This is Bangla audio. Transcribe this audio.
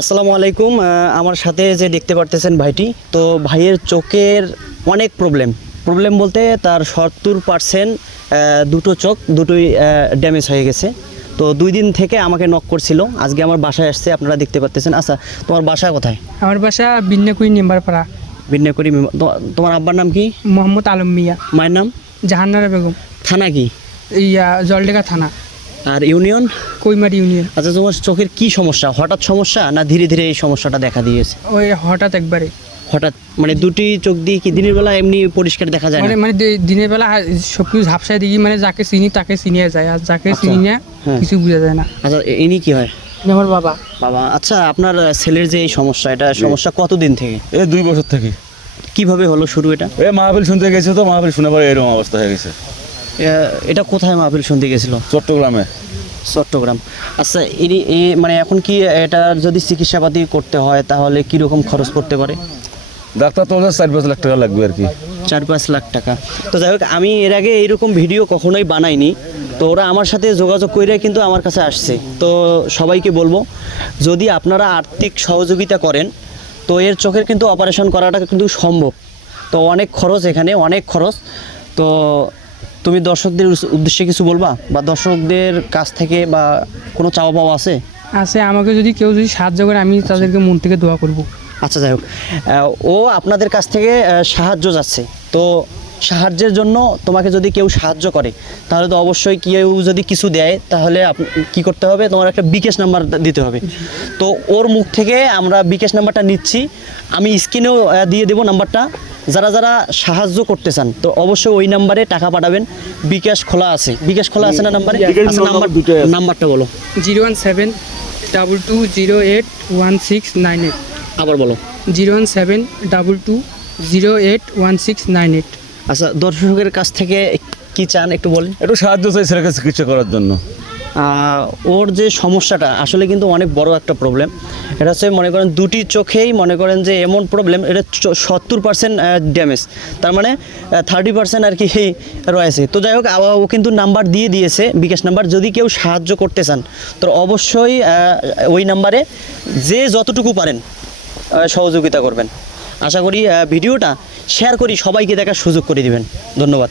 আসসালামু আলাইকুম। আমার সাথে যে দেখতে পারতেছেন ভাইটি, তো ভাইয়ের চোখের অনেক প্রবলেম বলতে তার 70% দুটো চোখ দুটোই ড্যামেজ হয়ে গেছে। তো 2 দিন থেকে আমাকে নক করছিল, আজকে আমার বাসায় আসছে, আপনারা দেখতে পাচ্ছেন। আচ্ছা, তোমার বাসা কোথায়? আমার বাসা বিন্যাকুই নিম্বারপাড়া। বিন্যাকুড়ি। তোমার আব্বার নাম কি? মোহাম্মদ আলম মিয়া। মায়ের নাম? জাহান্নারা বেগম। থানা কি? জলডেকা থানা। আর ইউনিয়ন? কৈমারি ইউনিয়ন। আচ্ছা, তোমার চোখের কি সমস্যা? হঠাৎ সমস্যা না ধীরে ধীরে এই সমস্যাটা দেখা দিয়েছে? ওই হঠাৎ একবারে। হঠাৎ মানে দুটি চোখ দিয়ে কি দিনের বেলা এমনি পরিষ্কার দেখা যায় না? মানে দিনের বেলা সব কিছু ঝাপসায় দেখি, মানে যাকে চিনি তাকে চিনিয়ে যায়, আর যাকে আচ্ছা। চিনি না হ্যাঁ। কিছু বোঝা যায় না। আচ্ছা, ইনি কি হয়? আমার বাবা। বাবা। আচ্ছা, আপনার ছেলের যে এই সমস্যা, এটা সমস্যা কতদিন থেকে? 2 বছর থেকে। কিভাবে হলো শুরু এটা? মাহফিল শুনতে গেছে, তো মাহফিল শুনে পরে এরকম অবস্থা হয়ে গেছে। এটা কোথায় মাহফিল শুনতে গেছিল? চট্টগ্রামে। চট্টগ্রাম। আচ্ছা, মানে এখন কি এটার যদি চিকিৎসাপাতি করতে হয় তাহলে কীরকম খরচ পড়তে পারে? ডাক্তার তো 4-5 লাখ টাকা লাগবে আর কি। 4-5 লাখ টাকা। তো যাই হোক, আমি এর আগে এইরকম ভিডিও কখনোই বানাইনি, তো ওরা আমার সাথে যোগাযোগ করে কিন্তু আমার কাছে আসছে। তো সবাইকে বলবো, যদি আপনারা আর্থিক সহযোগিতা করেন তো এর চোখের কিন্তু অপারেশন করাটা কিন্তু সম্ভব। তো অনেক খরচ, এখানে অনেক খরচ। তো তুমি দর্শকদের উদ্দেশ্যে কিছু বলবা, বা দর্শকদের কাছ থেকে বা কোনো চাওয়া পাওয়া আছে? আমাকে যদি কেউ সাহায্য করে, আমি তাদেরকে মন থেকে দোয়া করব। আচ্ছা, যাই হোক, ও আপনাদের কাছ থেকে সাহায্য যাচ্ছে। তো সাহায্যের জন্য তোমাকে যদি কেউ সাহায্য করে তাহলে তো অবশ্যই কেউ যদি কিছু দেয় তাহলে কি করতে হবে, তোমার একটা বিকাশ নাম্বার দিতে হবে। তো ওর মুখ থেকে আমরা বিকাশ নাম্বারটা নিচ্ছি, আমি স্ক্রিনেও দিয়ে দেবো নাম্বারটা। যারা যারা সাহায্য করতে চান তো অবশ্যই ওই নাম্বারে টাকা পাঠাবেন। বিকাশ খোলা আছে, বিকাশ খোলা আছে না নাম্বারে? আচ্ছা, নাম্বারটা বলো। 01722081698। আবার বলো। 01722081698। আচ্ছা, দর্শকের কাছ থেকে কি চান একটু বলেন। একটু সাহায্য চাই ছেলেকে চিকিৎসা করার জন্য। ওর যে সমস্যাটা আসলে কিন্তু অনেক বড় একটা প্রবলেম। এটা হচ্ছে, মনে করেন দুটি চোখেই মনে করেন যে এমন প্রবলেম, এটা 70% ড্যামেজ, তার মানে 30% আর কি রয়েছে। তো যাই হোক, ও কিন্তু নাম্বার দিয়ে দিয়েছে, বিকাশ নাম্বার। যদি কেউ সাহায্য করতে চান তো অবশ্যই ওই নাম্বারে যে যতটুকু পারেন সহযোগিতা করবেন। আশা করি ভিডিওটা শেয়ার করি সবাইকে দেখার সুযোগ করে দিবেন। ধন্যবাদ।